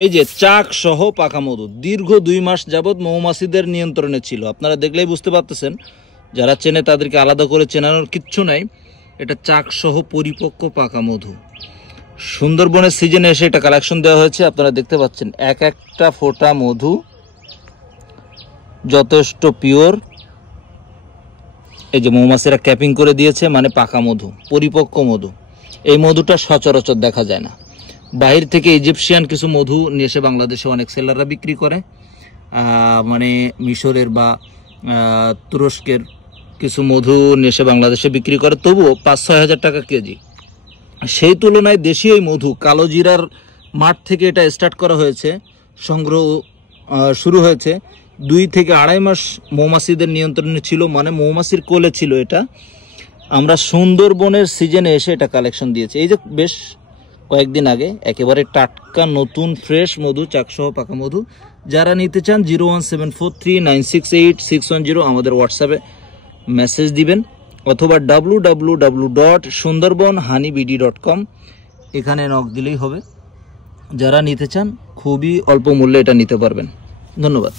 এই যে চাক সহ পাকা মধু দীর্ঘ 2 মাস যাবত মৌমাছিদের নিয়ন্ত্রণে ছিল। আপনারা দেখলেই বুঝতে পারতেছেন, যারা চেনে তাদেরকে আলাদা করে চেনানোর কিচ্ছু নাই। এটা চাক সহ পরিপক্ক পাকা মধু। সুন্দরবনের সিজনে এসে এটা কালেকশন দেওয়া হয়েছে। আপনারা দেখতে পাচ্ছেন এক একটা ফোঁটা মধু যথেষ্ট পিওর। এই যে মৌমাছিরা ক্যাপিং করে দিয়েছে, মানে পাকা মধু, পরিপক্ক মধু। এই মধুটা সচরাচর দেখা যায় না। বাহির থেকে ইজিপশিয়ান কিছু মধু নিয়ে এসে বাংলাদেশে অনেক সেলাররা বিক্রি করে, মানে মিশরের বা তুরস্কের কিছু মধু নিয়ে এসে বাংলাদেশে বিক্রি করে, তবুও 5-6 হাজার টাকা কেজি। সেই তুলনায় দেশীয় এই মধু কালোজিরার মাঠ থেকে এটা স্টার্ট করা হয়েছে, সংগ্রহ শুরু হয়েছে। 2 থেকে 2.5 মাস মৌমাছিদের নিয়ন্ত্রণে ছিল, মানে মৌমাছির কোলে ছিল এটা। আমরা সুন্দরবনের সিজনে এসে এটা কালেকশন দিয়েছি। এই যে বেশ কয়েকদিন আগে একেবারে টাটকা নতুন ফ্রেশ মধু, চাকসহ পাকা মধু। যারা নিতে চান 01743968610 আমাদের হোয়াটসঅ্যাপে মেসেজ দিবেন, অথবা www.sundarbanhoneybee.com এখানে নক দিলেই হবে। যারা নিতে চান খুবই অল্প মূল্যে এটা নিতে পারবেন। ধন্যবাদ।